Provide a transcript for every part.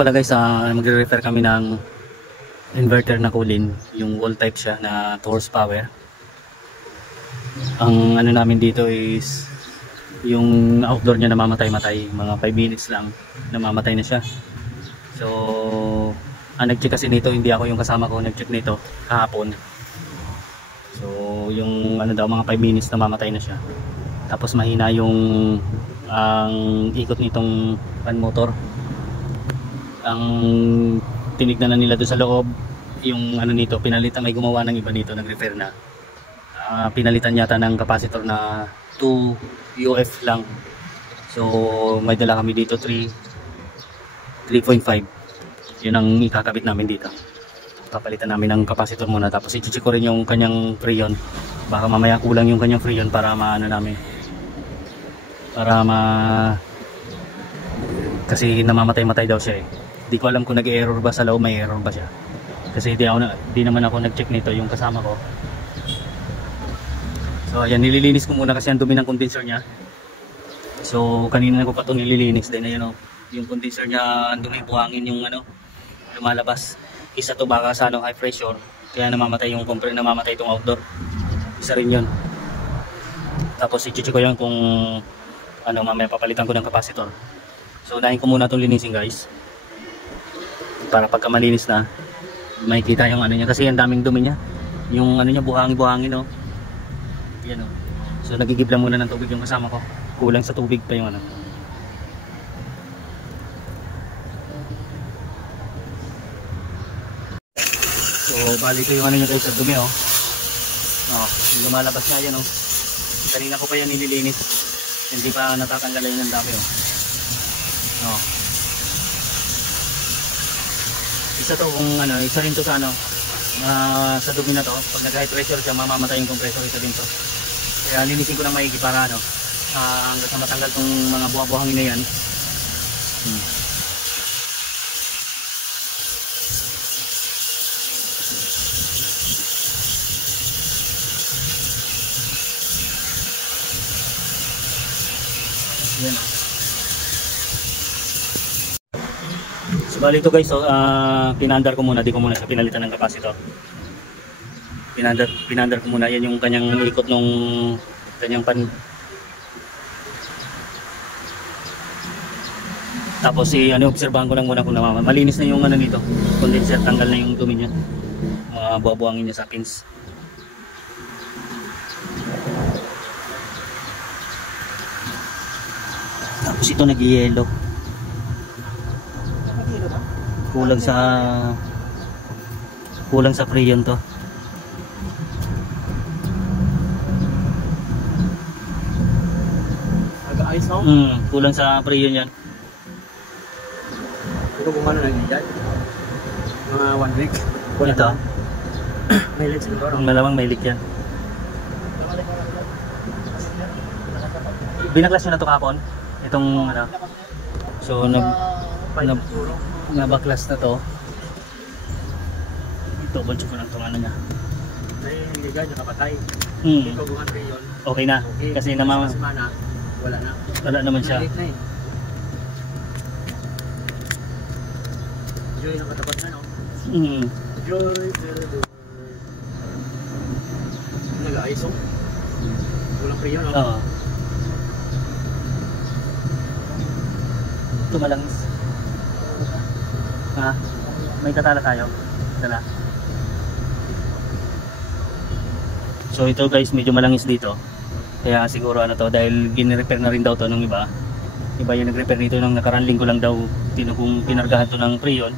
Pala guys, magre-refer kami ng inverter na Kulin, yung wall type siya na 2 horsepower. Ang ano namin dito is yung outdoor niya namamatay-matay, mga 5 minutes lang namamatay na siya. So nag-check kasi nito, hindi ako yung kasama ko nag-check nito kahapon. So yung ano daw, mga 5 minutes namamatay na siya. Tapos mahina yung ang ikot nitong fan motor. Ang tinignan na nila doon sa loob, yung ano nito, pinalitan, may gumawa ng iba dito, nag-refer na pinalitan yata ng capacitor na 2 UF lang. So may dala kami dito 3.5. Yun ang ikakabit namin dito. Papalitan namin ng capacitor muna, tapos i-check ko rin yung kanyang freon. Baka mamaya kulang yung kanyang freon para maano namin, para kasi namamatay-matay daw siya eh. Di ko alam kung nag-error ba sa loob, may error ba siya. Kasi di naman ako nag-check nito, yung kasama ko. So ayan, nililinis ko muna kasi ang dumi ng condenser niya. So kanina ko pa ito nililinis din. Ayan o, yung condenser niya, ang dumi, buhangin yung ano, lumalabas. Isa to baka sa high pressure, kaya namamatay yung compressor, namamatay itong outdoor. Isa rin yun. Tapos i-check ko yan kung ano, mamaya papalitan ko ng capacitor. So unahin ko muna itong linisin guys, para pagka malinis na makikita yung ano niya, kasi ang daming dumi niya, yung ano niya, buhangin oh. Yan oh. So nagigibla muna ng tubig yung kasama ko, kulang sa tubig pa yung ano. So bali ito yung ano niya guys, sa dumi oh. Yung lumalabas na yan oh. Kanina ko pa yan nililinis, hindi pa natatanggal yung dami oh. Isa to kung ano, isa rin to sa ano, sa dumi na to, pag nag high pressure siya mamamatay yung compressor, isa din to. Kaya linisin ko ng maigi para ano, hanggang sa matanggal tong mga buha-buhangin na yan. Yan o. So bali ito guys, so, pinandar ko muna, di ko muna siya pinalitan ng capacitor. Pinandar ko muna, yan yung kanyang ikot nung kanyang pan. Tapos obserbahan ko lang muna kung malinis na yung ano nito, condenser, tanggal na yung dumi niya, mga buha-buhangin niya sa pins. Tapos ito nag-yellow. Kulang sa freon to. Nag-ayos no? Kulang sa freon yan. Ito kung ano lang yan? Mga 1 week. Ito. May leak siguro. Malamang may leak yan. Binaklas nyo na ito kapon? Itong ano. So nabaklas na to. Double check ko lang itong ano niya. Ay, hindi ka, nakapatay. Ikaw bukan freon. Okay na. Okay. Kasi wala na. Wala naman siya. Joy, nakatapat na no? Joy, nag-ayos oh. Walang freon no? Oo. Ito malangis. May katala tayo. Dala. So ito guys, medyo malangis dito. Kaya siguro ano to, dahil gini-repair na rin daw to nung iba. Iba yung nag-repair dito nung nakaraan linggo lang daw, kung pinargahan to ng freon.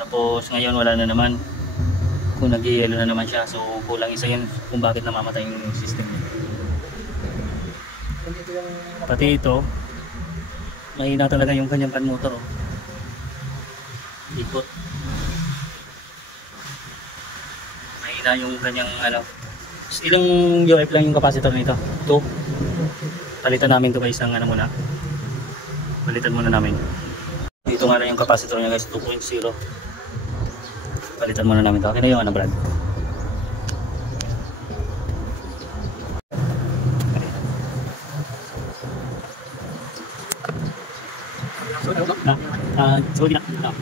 Tapos ngayon wala na naman. Kung nag-i-yellow na naman siya, so kulang isa yan kung bakit namamatay yung system niya. Pati ito, mahina talaga yung kanyang fan motor oh. Ikot. Mahina yung kanyang ano. Ilang UF lang yung capacitor nito? 2. Palitan namin to guys ng ano muna. Palitan muna namin. Dito nga lang yung capacitor niya guys, 2.0. Palitan muna namin to. Okay na yung ano Brad? Na? Siguro din na.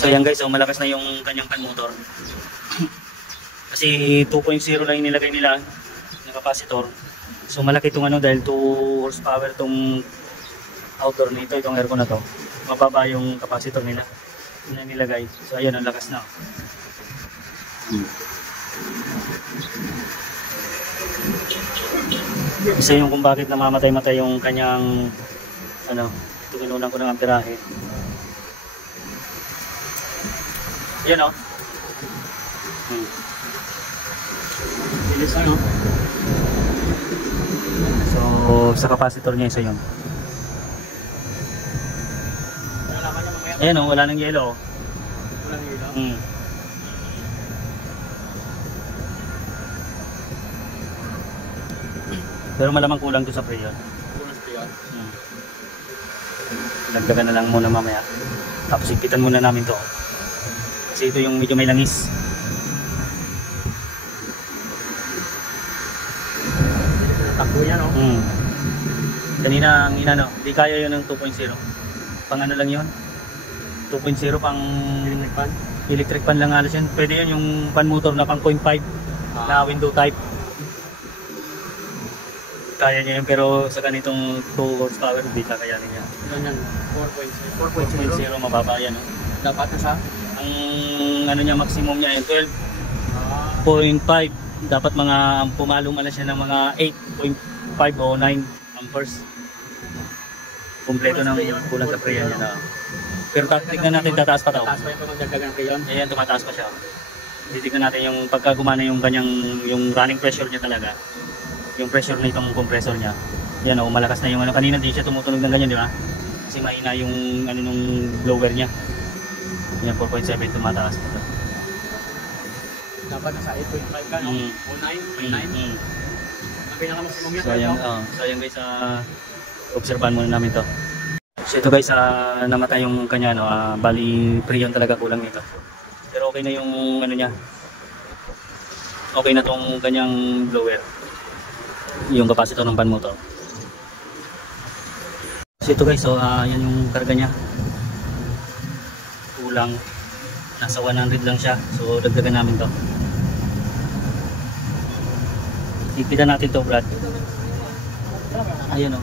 So yan guys, so malakas na yung kanyang fan motor. Kasi 2.0 lang yung nilagay nila ng capacitor. So malaki itong ano dahil 2 horsepower itong outdoor nito, itong aircon na to. Mababa yung capacitor nila. Yun ang nilagay. So ayan, ang lakas na. Isa yung kung bakit namamatay-matay yung kanyang ano, tuginunan ko ng amperahe. Yan o. Bilis ano? So sa capacitor niya isa yun. Nalaman niya mamaya. Ayan o, wala nang yelo. Walang ilaw. Pero malamang kulang to sa preyon. Kulang sa tiyan. Dagdagan na lang muna mamaya. Tapos ipitan muna namin to. Kasi ito yung medyo may langis. Takbo yan o. Kanina ang inano, di kaya yun ng 2.0. Pang ano lang yun? 2.0 pang Electric fan. electric fan lang halos yun. Pwede yun yung fan motor na pang 0.5 na window type. Kaya niya yun, pero sa ganitong 2 horsepower hindi kakayanin niya. Yan yan. 4.0. 4.0 mababa yan. No? Dapat na sa? Ang ano niya maximum niya yung 12.5. Ah. Dapat mga pumalong na siya ng mga 8.5 o 9 amperes. Kumpleto ng kulang sa preya niya na. Pero tignan natin tataas pa daw. Taas pa yung pagdagdagan kayo. Ayan, tumataas pa siya. Titignan natin yung pagka gumana yung kanyang yung running pressure niya talaga. Yung pressure na itong compressor niya. Yan o, malakas na yung ano. Kanina din siya tumutunog ng ganyan, di ba? Kasi mahina yung ano nung blower niya. Yan, 4.7 tumataas pa ito. Dapat nasa 8.5 ka, no? O 9.9. Ang pinaka-maximum yan. So ayan guys, obserbahan muna namin to. So ito guys, namatay yung kanya, no? Bali, preyon talaga kulang nito. Pero okay na yung ano niya. Okay na tong kanyang blower. Yung capacitor ng fan motor. So ito guys, so yan yung karga niya. Kulang. Nasa 100 lang siya. So dagdagan namin to. Ipitan natin to, Brad. Ayan o.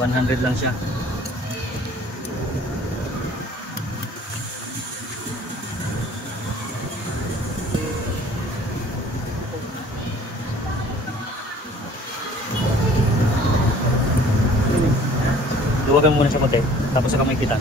100 lang siya. Luwagan muna siya konti. Tapos saka may kita.